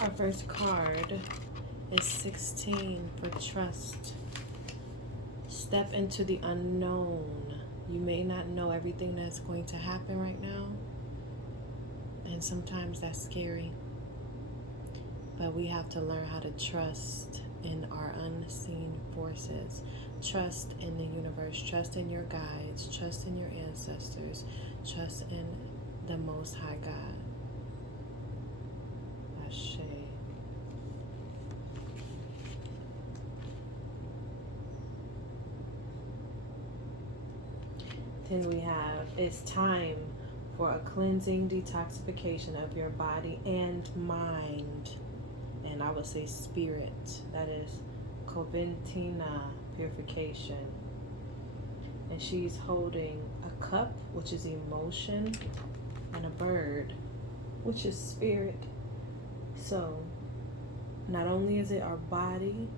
Our first card is 16 for trust. Step into the unknown. You may not know everything that's going to happen right now, and sometimes that's scary. But we have to learn how to trust in our unseen forces. Trust in the universe. Trust in your guides. Trust in your ancestors. Trust in the Most High God. Ashe. Then we have, it's time for a cleansing detoxification of your body and mind. And I would say spirit. That is Coventina purification. And she's holding a cup, which is emotion, and a bird, which is spirit. So not only is it our body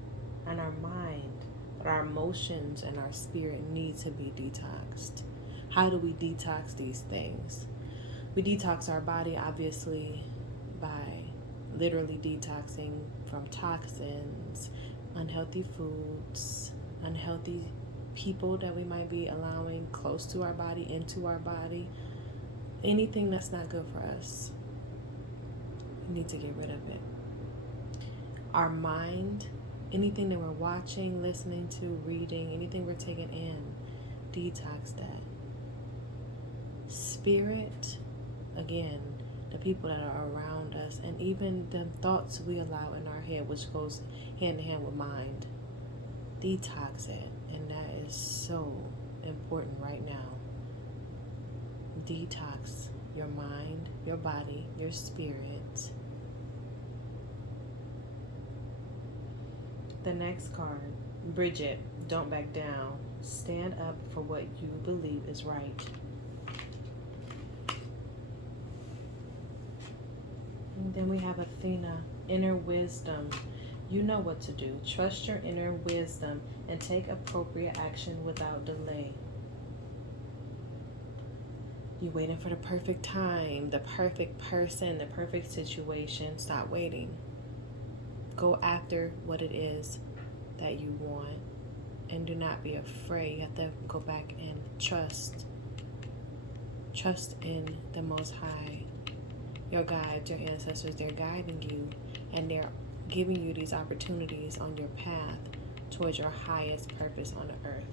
and our mind, but our emotions and our spirit need to be detoxed. How do we detox these things? We detox our body, obviously, by literally detoxing from toxins, unhealthy foods, unhealthy people that we might be allowing close to our body, into our body, anything that's not good for us. We need to get rid of it. Our mind, anything that we're watching, listening to, reading, anything we're taking in, detox that. Spirit, again, the people that are around us, and even the thoughts we allow in our head, which goes hand in hand with mind. Detox it, and that is so important right now. Detox your mind, your body, your spirit. The next card, Bridget, don't back down. Stand up for what you believe is right. And then we have Athena, inner wisdom. You know what to do. Trust your inner wisdom and take appropriate action without delay. You're waiting for the perfect time, the perfect person, the perfect situation. Stop waiting. Go after what it is that you want. And do not be afraid. You have to go back and trust. Trust in the Most High. Your guides, your ancestors, they're guiding you, and they're giving you these opportunities on your path towards your highest purpose on the earth.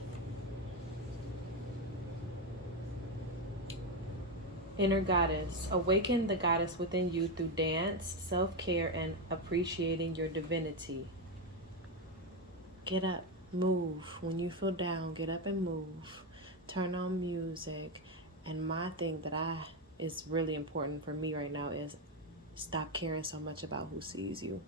Inner goddess. Awaken the goddess within you through dance, self-care, and appreciating your divinity. Get up, move. When you feel down, get up and move. Turn on music. And my thing that is really important for me right now is stop caring so much about who sees you.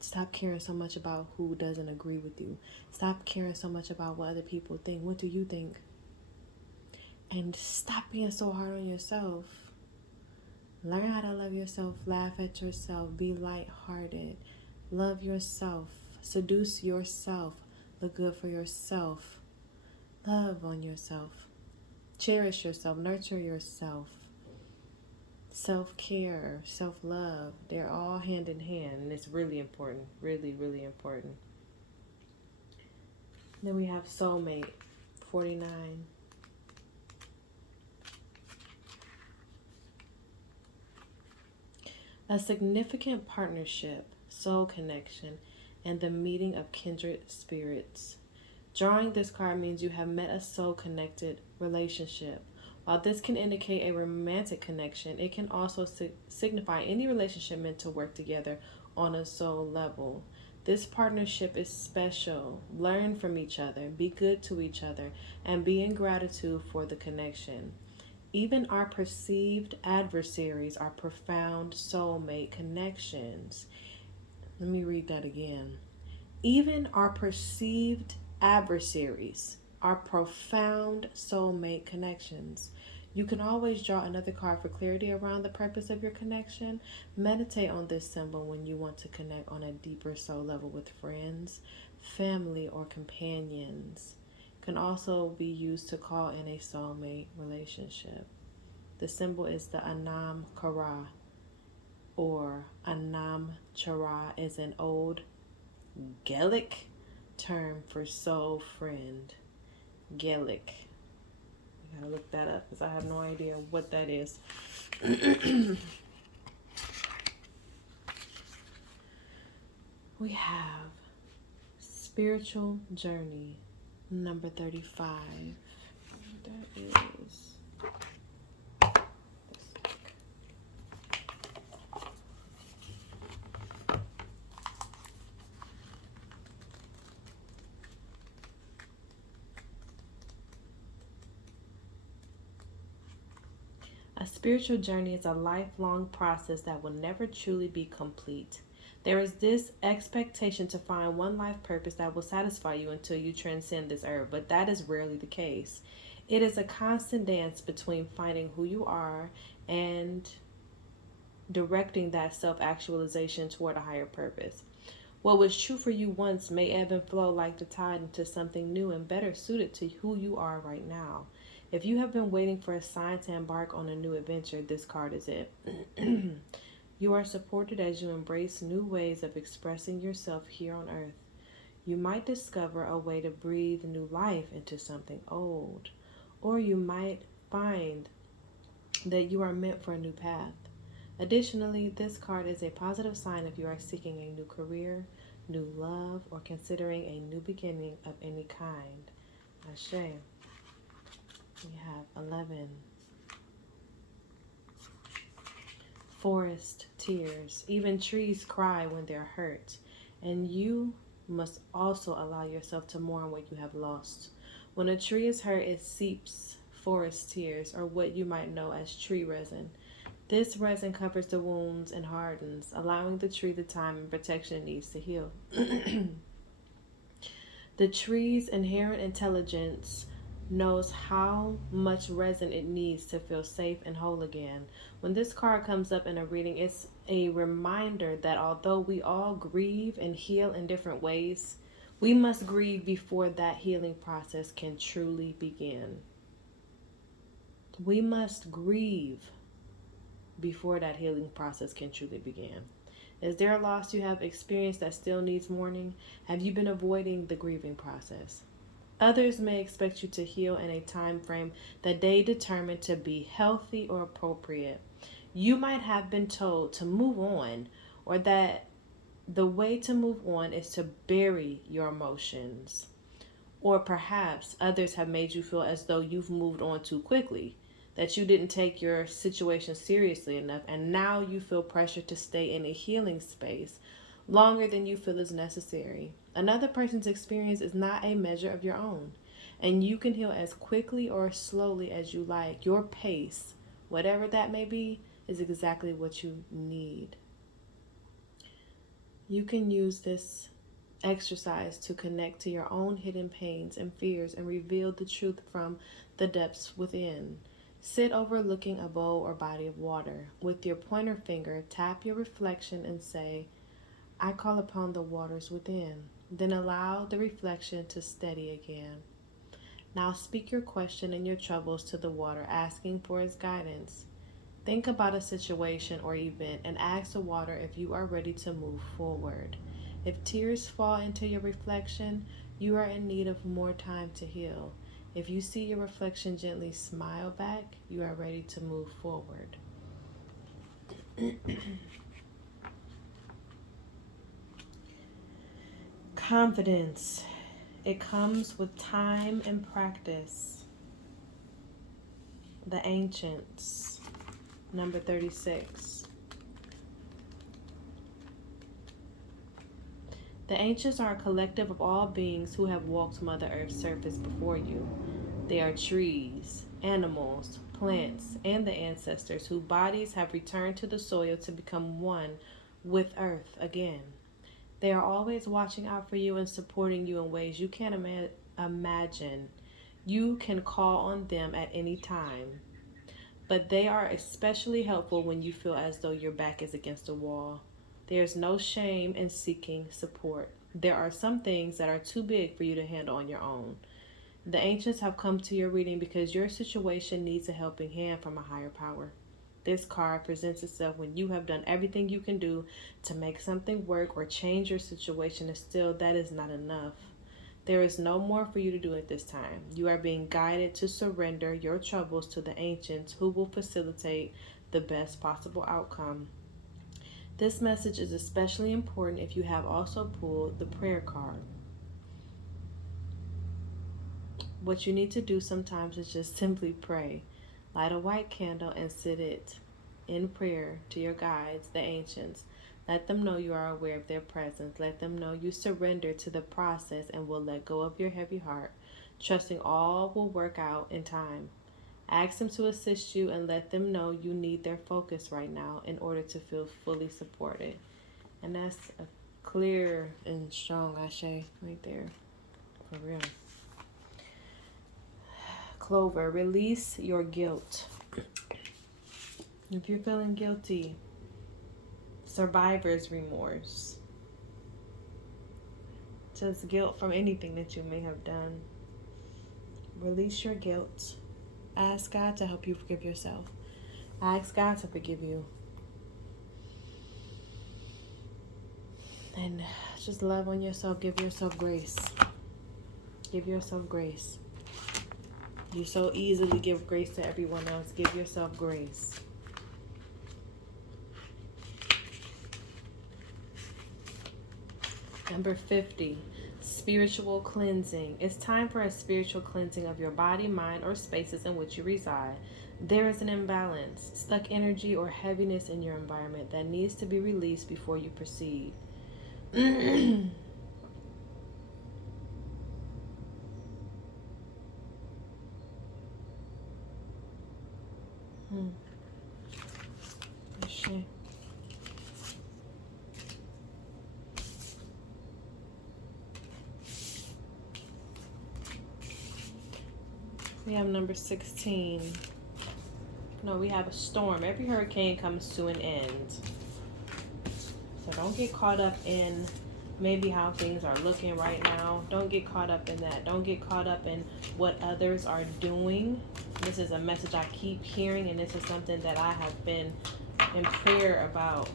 Stop caring so much about who doesn't agree with you. Stop caring so much about what other people think. What do you think? And stop being so hard on yourself. Learn how to love yourself. Laugh at yourself. Be lighthearted. Love yourself. Seduce yourself. Look good for yourself. Love on yourself. Cherish yourself. Nurture yourself. Self-care, self-love, they're all hand in hand, and it's really important. Really, really important. Then we have soulmate, 49. A significant partnership, soul connection, and the meeting of kindred spirits. Drawing this card means you have met a soul-connected relationship. While this can indicate a romantic connection, it can also signify any relationship meant to work together on a soul level. This partnership is special. Learn from each other, be good to each other, and be in gratitude for the connection. Even our perceived adversaries are profound soulmate connections. Let me read that again. Even our perceived adversaries are profound soulmate connections. You can always draw another card for clarity around the purpose of your connection. Meditate on this symbol when you want to connect on a deeper soul level with friends, family, or companions. It can also be used to call in a soulmate relationship. The symbol is the Anam Kara. or Anam Chara is an old Gaelic term for soul friend. Gaelic. I gotta look that up because I have no idea what that is. We have spiritual journey number 35. That is a spiritual journey is a lifelong process that will never truly be complete. There is this expectation to find one life purpose that will satisfy you until you transcend this earth, but that is rarely the case. It is a constant dance between finding who you are and directing that self actualization toward a higher purpose. What was true for you once may ebb and flow like the tide into something new and better suited to who you are right now. If you have been waiting for a sign to embark on a new adventure, this card is it. You are supported as you embrace new ways of expressing yourself here on earth. You might discover a way to breathe new life into something old, or you might find that you are meant for a new path. Additionally, this card is a positive sign if you are seeking a new career, new love, or considering a new beginning of any kind. Ashe. We have 11. Forest tears. Even trees cry when they're hurt, and you must also allow yourself to mourn what you have lost. When a tree is hurt, it seeps forest tears, or what you might know as tree resin. This resin covers the wounds and hardens, allowing the tree the time and protection it needs to heal. The tree's inherent intelligence knows how much resin it needs to feel safe and whole again. When this card comes up in a reading, it's a reminder that although we all grieve and heal in different ways, we must grieve before that healing process can truly begin. We must grieve before that healing process can truly begin. Is there a loss you have experienced that still needs mourning? Have you been avoiding the grieving process? Others may expect you to heal in a time frame that they determine to be healthy or appropriate. You might have been told to move on, or that the way to move on is to bury your emotions. Or perhaps others have made you feel as though you've moved on too quickly, that you didn't take your situation seriously enough, and now you feel pressure to stay in a healing space longer than you feel is necessary. Another person's experience is not a measure of your own, and you can heal as quickly or slowly as you like. Your pace, whatever that may be, is exactly what you need. You can use this exercise to connect to your own hidden pains and fears and reveal the truth from the depths within. Sit overlooking a bowl or body of water. With your pointer finger, tap your reflection and say, I call upon the waters within. Then allow the reflection to steady again. Now speak your question and your troubles to the water, asking for its guidance. Think about a situation or event and ask the water if you are ready to move forward. If tears fall into your reflection, you are in need of more time to heal. If you see your reflection gently smile back, you are ready to move forward. Confidence. It comes with time and practice. The Ancients, number 36. The ancients are a collective of all beings who have walked Mother Earth's surface before you. They are trees, animals, plants, and the ancestors whose bodies have returned to the soil to become one with Earth again. They are always watching out for you and supporting you in ways you can't imagine. You can call on them at any time, but they are especially helpful when you feel as though your back is against a wall. There's no shame in seeking support. There are some things that are too big for you to handle on your own. The ancients have come to your reading because your situation needs a helping hand from a higher power. This card presents itself when you have done everything you can do to make something work or change your situation, and still that is not enough. There is no more for you to do at this time. You are being guided to surrender your troubles to the ancients who will facilitate the best possible outcome. This message is especially important if you have also pulled the prayer card. What you need to do sometimes is just simply pray. Light a white candle and sit it in prayer to your guides, the ancients. Let them know you are aware of their presence. Let them know you surrender to the process and will let go of your heavy heart, trusting all will work out in time. Ask them to assist you and let them know you need their focus right now in order to feel fully supported. And that's a clear and strong ashe right there. For real. Clover, release your guilt. If you're feeling guilty, survivor's remorse, just guilt from anything that you may have done, release your guilt. Ask God to help you forgive yourself. Ask God to forgive you. And just love on yourself. Give yourself grace. Give yourself grace. You so easily give grace to everyone else. Give yourself grace. Number 50, spiritual cleansing. It's time for a spiritual cleansing of your body, mind, or spaces in which you reside. There is an imbalance, stuck energy, or heaviness in your environment that needs to be released before you proceed. We have number 16. No, we have a storm. Every hurricane comes to an end. So don't get caught up in maybe how things are looking right now. Don't get caught up in that. Don't get caught up in what others are doing. This is a message I keep hearing, and this is something that I have been in prayer about.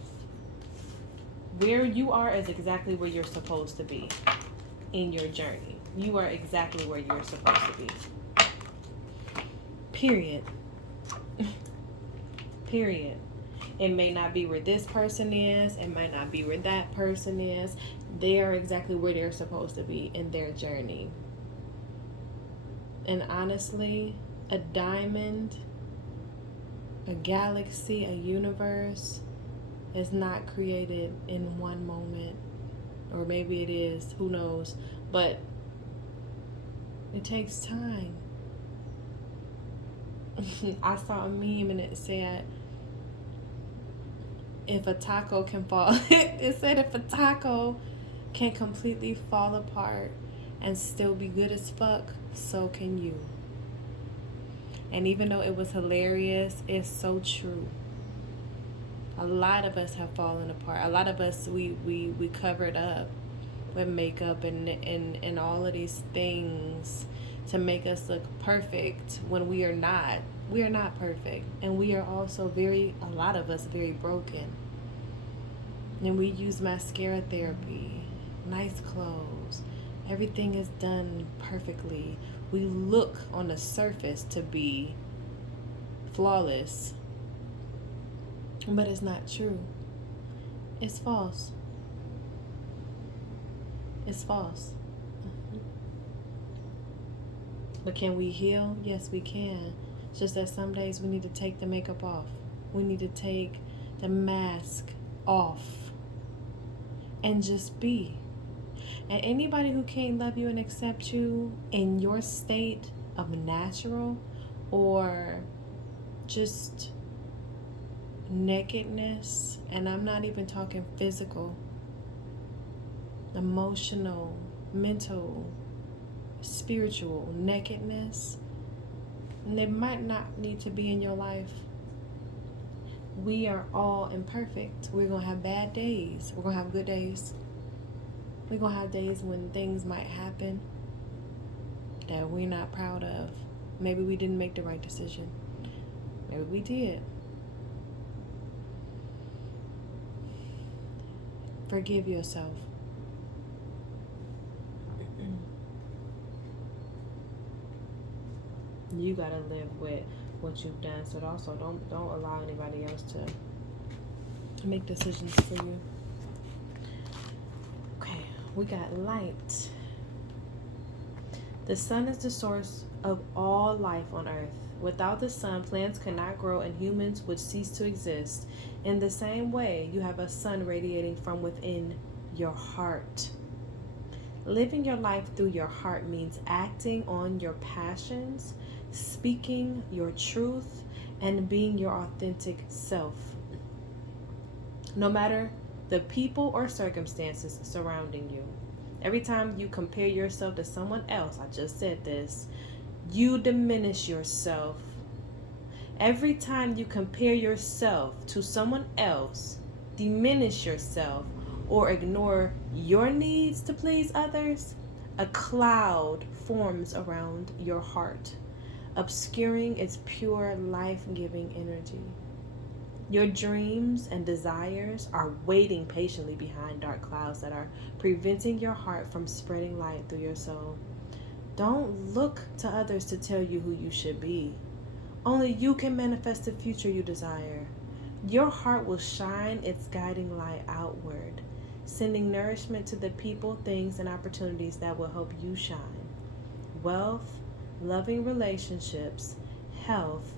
Where you are is exactly where you're supposed to be in your journey. You are exactly where you're supposed to be. Period. Period. It may not be where this person is. It might not be where that person is. They are exactly where they're supposed to be in their journey. And honestly, a diamond, a galaxy, a universe is not created in one moment. Or maybe it is. Who knows? But it takes time. I saw a meme and it said, if a taco can fall, it said if a taco can completely fall apart and still be good as fuck, so can you. And even though it was hilarious, it's so true. A lot of us have fallen apart. A lot of us, we covered up with makeup and all of these things to make us look perfect when we are not. We are not perfect. And we are also a lot of us, very broken. And we use mascara therapy, nice clothes. Everything is done perfectly. We look on the surface to be flawless. But it's not true. It's false. It's false. But can we heal? Yes, we can. It's just that some days we need to take the makeup off. We need to take the mask off and just be. And anybody who can't love you and accept you in your state of natural or just nakedness, and I'm not even talking physical, emotional, mental, spiritual nakedness, and it might not need to be in your life. We are all imperfect. We're going to have bad days. We're going to have good days. We're going to have days when things might happen that we're not proud of. Maybe we didn't make the right decision. Maybe we did. Forgive yourself. You gotta live with what you've done. So also don't allow anybody else to make decisions for you. Okay, we got light. The sun is the source of all life on earth. Without the sun, plants cannot grow and humans would cease to exist. In the same way, you have a sun radiating from within your heart. Living your life through your heart means acting on your passions, speaking your truth, and being your authentic self. No matter the people or circumstances surrounding you. Every time you compare yourself to someone else, I just said this, you diminish yourself. Every time you compare yourself to someone else, diminish yourself, or ignore your needs to please others, a cloud forms around your heart, obscuring its pure, life-giving energy. Your dreams and desires are waiting patiently behind dark clouds that are preventing your heart from spreading light through your soul. Don't look to others to tell you who you should be. Only you can manifest the future you desire. Your heart will shine its guiding light outward, sending nourishment to the people, things, and opportunities that will help you shine. Wealth, loving relationships, health,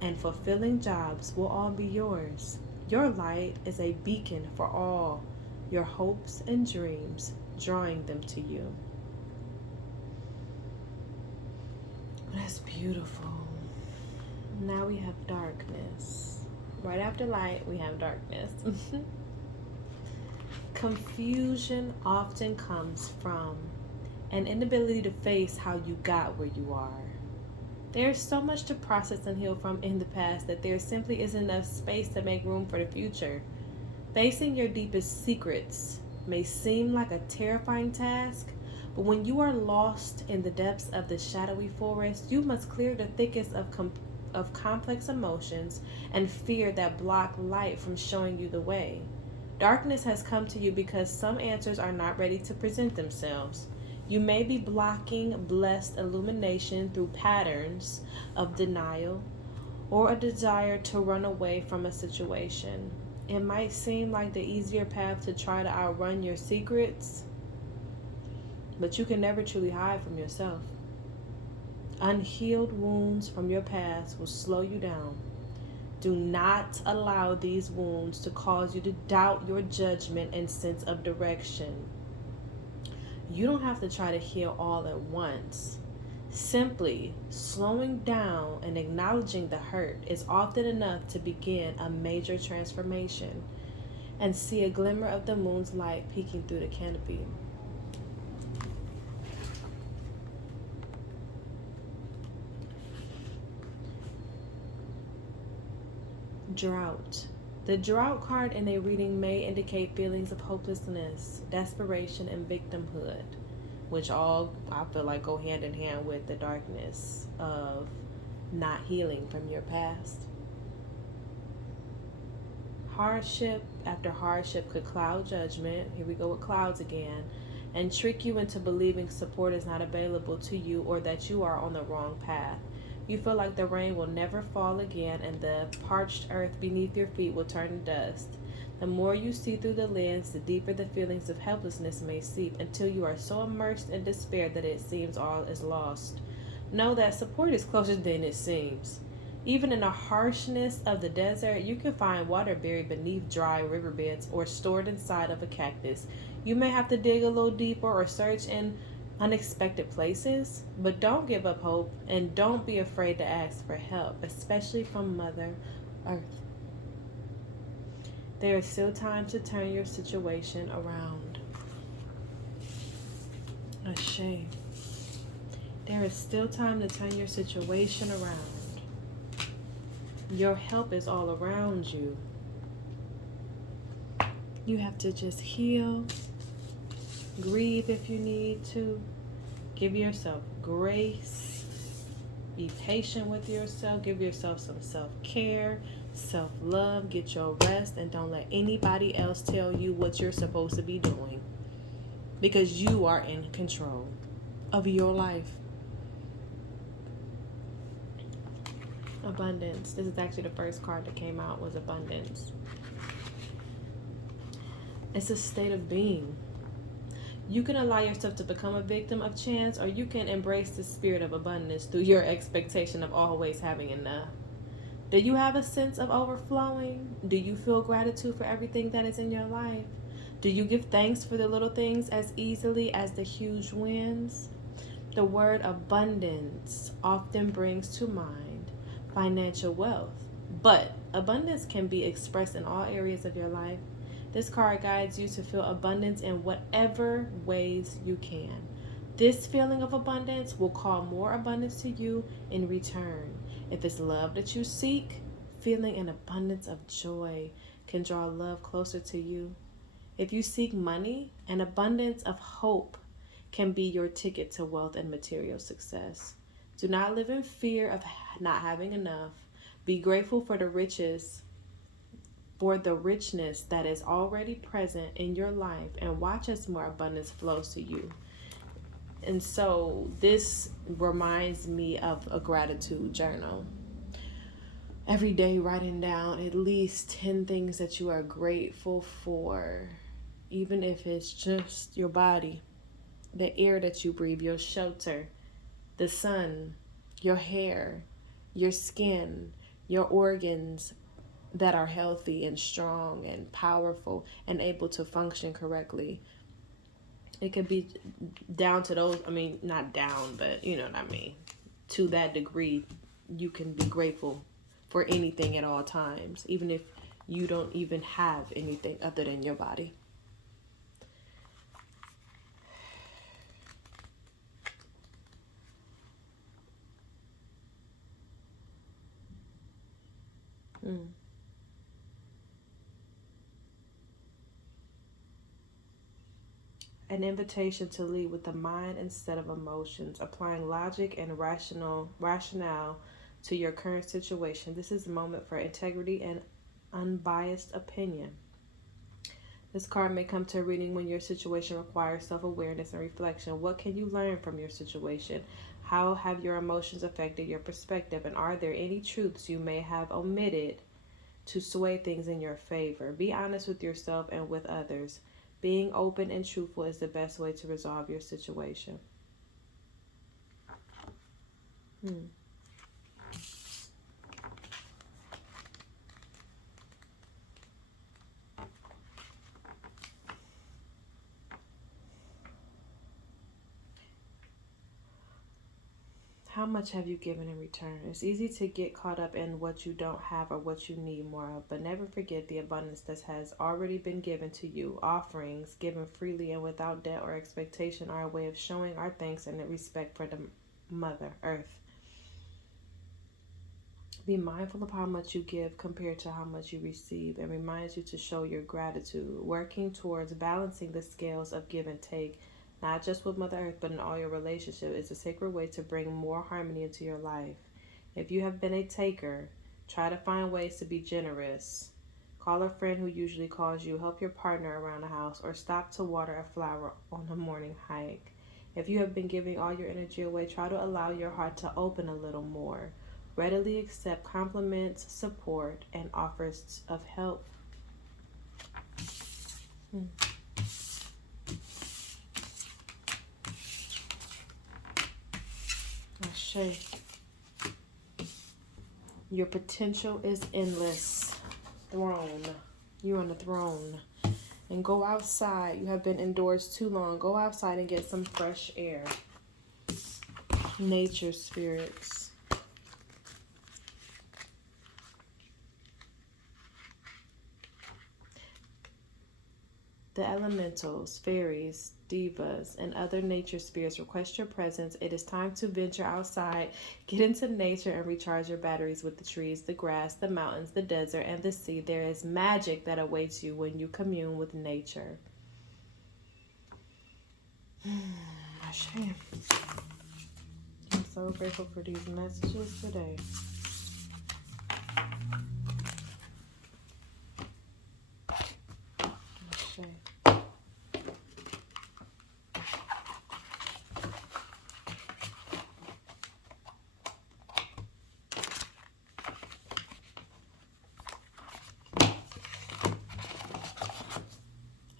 and fulfilling jobs will all be yours. Your light is a beacon for all your hopes and dreams, drawing them to you. That's beautiful. Now we have darkness. Right after light, we have darkness. Confusion often comes from an inability to face how you got where you are. There's so much to process and heal from in the past that there simply isn't enough space to make room for the future. Facing your deepest secrets may seem like a terrifying task, but when you are lost in the depths of the shadowy forest, you must clear the thickest of complex emotions and fear that block light from showing you the way. Darkness has come to you because some answers are not ready to present themselves. You may be blocking blessed illumination through patterns of denial or a desire to run away from a situation. It might seem like the easier path to try to outrun your secrets, but you can never truly hide from yourself. Unhealed wounds from your past will slow you down. Do not allow these wounds to cause you to doubt your judgment and sense of direction. You don't have to try to heal all at once. Simply slowing down and acknowledging the hurt is often enough to begin a major transformation and see a glimmer of the moon's light peeking through the canopy. Drought. The drought card in a reading may indicate feelings of hopelessness, desperation, and victimhood, which all I feel like go hand in hand with the darkness of not healing from your past. Hardship after hardship could cloud judgment. Here we go with clouds again, and trick you into believing support is not available to you or that you are on the wrong path. You feel like the rain will never fall again and the parched earth beneath your feet will turn to dust. The more you see through the lens, the deeper the feelings of helplessness may seep until you are so immersed in despair that it seems all is lost. Know that support is closer than it seems. Even in the harshness of the desert, you can find water buried beneath dry riverbeds or stored inside of a cactus. You may have to dig a little deeper or search in unexpected places, but don't give up hope and don't be afraid to ask for help, especially from Mother Earth. There is still time to turn your situation around. Ashe. There is still time to turn your situation around. Your help is all around you. You have to just heal. Grieve if you need to. Give yourself grace. Be patient with yourself. Give yourself some self-care. self-love, get your rest, and don't let anybody else tell you what you're supposed to be doing, because you are in control of your life. Abundance. This is actually the first card that came out, was abundance. It's a state of being. You can allow yourself to become a victim of chance, or you can embrace the spirit of abundance through your expectation of always having enough. Do you have a sense of overflowing? Do you feel gratitude for everything that is in your life? Do you give thanks for the little things as easily as the huge wins? The word abundance often brings to mind financial wealth, but abundance can be expressed in all areas of your life. This card guides you to feel abundance in whatever ways you can. This feeling of abundance will call more abundance to you in return. If it's love that you seek, feeling an abundance of joy can draw love closer to you. If you seek money, an abundance of hope can be your ticket to wealth and material success. Do not live in fear of not having enough. Be grateful for the richness that is already present in your life, and watch as more abundance flows to you. And so this reminds me of a gratitude journal. Every day writing down at least 10 things that you are grateful for, even if it's just your body, the air that you breathe, your shelter, the sun, your hair, your skin, your organs that are healthy and strong and powerful and able to function correctly. It could be down to those, not down, but you know what I mean. To that degree, you can be grateful for anything at all times, even if you don't even have anything other than your body. An invitation to lead with the mind instead of emotions, applying logic and rationale to your current situation. This is a moment for integrity and unbiased opinion. This card may come to a reading when your situation requires self-awareness and reflection. What can you learn from your situation? How have your emotions affected your perspective? And are there any truths you may have omitted to sway things in your favor? Be honest with yourself and with others. Being open and truthful is the best way to resolve your situation. How much have you given in return? It's easy to get caught up in what you don't have or what you need more of, but never forget the abundance that has already been given to you. Offerings given freely and without debt or expectation are a way of showing our thanks and respect for the Mother Earth. Be mindful of how much you give compared to how much you receive, and reminds you to show your gratitude, working towards balancing the scales of give and take, not just with Mother Earth, but in all your relationships, is a sacred way to bring more harmony into your life. If you have been a taker, try to find ways to be generous. Call a friend who usually calls you, help your partner around the house, or stop to water a flower on a morning hike. If you have been giving all your energy away, try to allow your heart to open a little more. Readily accept compliments, support, and offers of help. Ashe. Your potential is endless. Throne. You're on the throne. And go outside. You have been indoors too long. Go outside and get some fresh air. Nature spirits. The elementals, fairies, divas, and other nature spirits request your presence. It is time to venture outside, get into nature, and recharge your batteries with the trees, the grass, the mountains, the desert, and the sea. There is magic that awaits you when you commune with nature. Ashe. I'm so grateful for these messages today.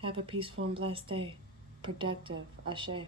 Have a peaceful and blessed day. Productive. Ashe.